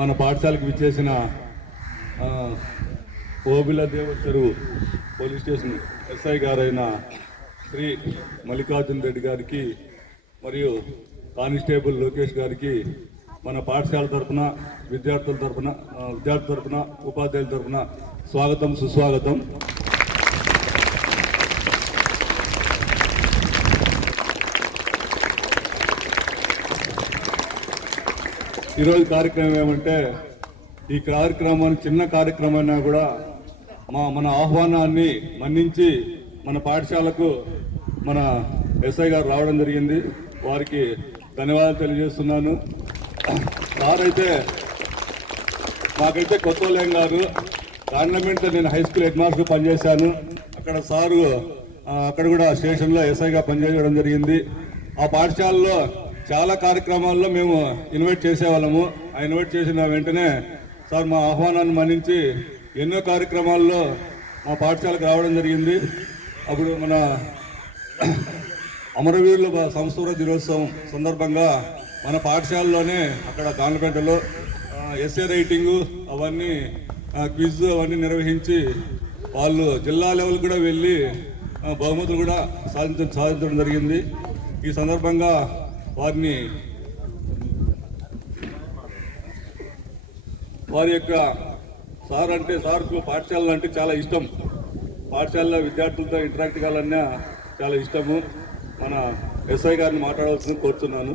మన పాఠశాలకు విచ్చేసిన ఓబిల దేవచెరువు పోలీస్ స్టేషన్ ఎస్ఐ గారైన శ్రీ మల్లికార్జున రెడ్డి గారికి మరియు కానిస్టేబుల్ లోకేష్ గారికి మన పాఠశాల తరఫున విద్యార్థుల తరఫున ఉపాధ్యాయుల తరఫున స్వాగతం సుస్వాగతం. ఈరోజు కార్యక్రమం ఏమంటే, ఈ కార్యక్రమాన్ని చిన్న కార్యక్రమైనా కూడా మన ఆహ్వానాన్ని మన్నించి మన పాఠశాలకు మన ఎస్ఐ గారు రావడం జరిగింది. వారికి ధన్యవాదాలు తెలియజేస్తున్నాను. సార్ అయితే మాకైతే కొత్త వాళ్ళేం కాదు. పార్లమెంట్లో నేను హై స్కూల్ హెడ్ మాస్టర్ పనిచేశాను. అక్కడ సారు అక్కడ కూడా స్టేషన్లో ఎస్ఐగా పనిచేయడం జరిగింది. ఆ పాఠశాలలో చాలా కార్యక్రమాల్లో మేము ఇన్వైట్ చేసేవాళ్ళము. ఆ ఇన్వైట్ చేసిన వెంటనే సార్ మా ఆహ్వానాన్ని మన్నించి ఎన్నో కార్యక్రమాల్లో మా పాఠశాలకు రావడం జరిగింది. అప్పుడు మన అమరవీరుల సంస్కృత దినోత్సవం సందర్భంగా మన పాఠశాలలోనే అక్కడ గాన్లపేటలో ఎస్ఏ రైటింగు అవన్నీ క్విజ్ అవన్నీ నిర్వహించి వాళ్ళు జిల్లా లెవెల్ కూడా వెళ్ళి బహుమతులు కూడా సాధించడం జరిగింది. ఈ సందర్భంగా వారి యొక్క సార్కు పాఠశాలలు అంటే చాలా ఇష్టం. పాఠశాలలో విద్యార్థులతో ఇంటరాక్ట్ కావాలన్నా చాలా ఇష్టము. మన ఎస్ఐ గారిని మాట్లాడవలసింది కోరుతున్నాను.